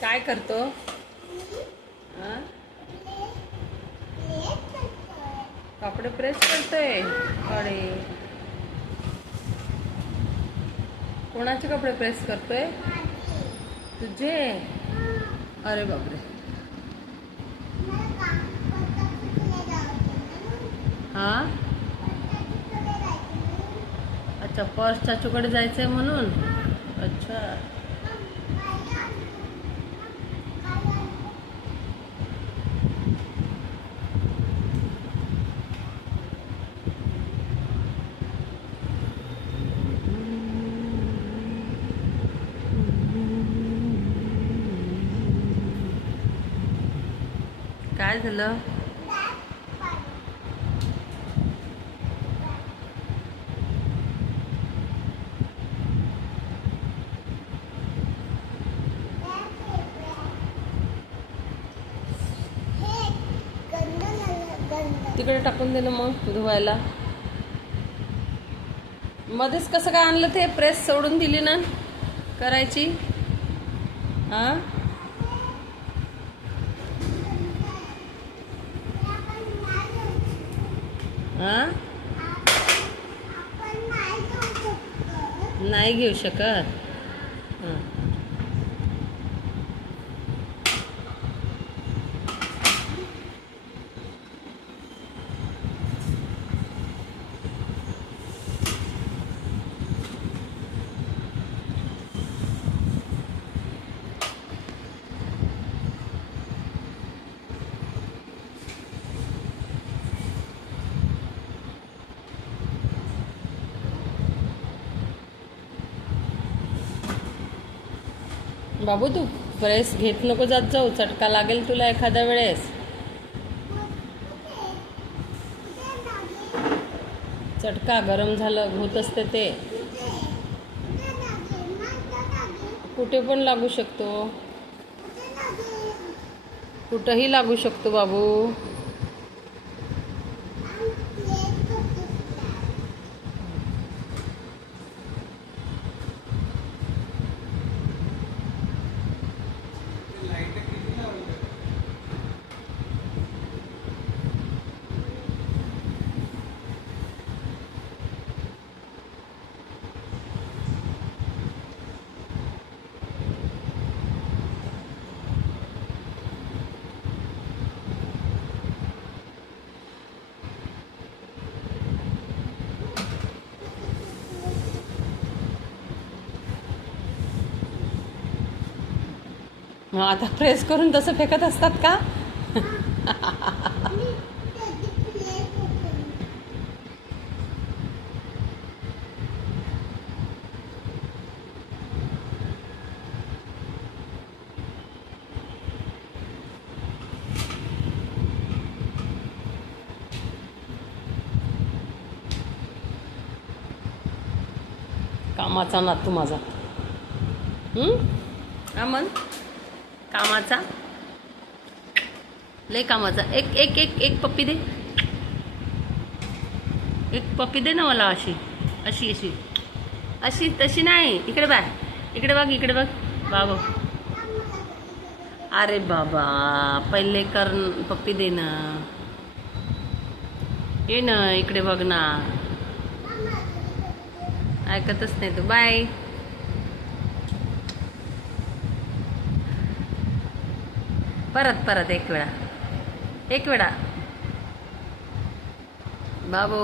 काय करतो? हा? कपडे प्रेस करतोय. अरे, कोणाचे कपडे प्रेस करतोय? तुझे? अरे बापरे. हा, अच्छा, पर्स चाचूकडे जायचंय म्हणून. अच्छा, काय झालं? तिकडे टाकून दे ना मग धुवायला. मध्येच कसं काय आणलं ते? प्रेस सोडून दिली ना करायची. हा, हा, नाही घेऊ शकत. हां, बाबू तू प्रेस घेत नको जात जाऊ, चटका लागेल तुला एखाद्या वेळेस. चटका गरम झालं होत असते ते. कुठे पण लागू शकतो. कुठंही लागू शकतो बाबू. मग आता प्रेस करून तसं फेकत असतात का? कामाचा नातू माझा. अमन, कामाचा, लय कामाचा. एक एक एक एक पप्पी दे. एक पप्पी दे ना मला. अशी अशी अशी अशी तशी नाही. इकडे बघ, इकडे बघ, इकडे बघ बाबू. अरे बाबा, पहिले कर पप्पी दे ना. ये ना इकडे बघ ना. ऐकतच नाही तू. बाय. परत परत एक वेळा, एक वेळा बाबू.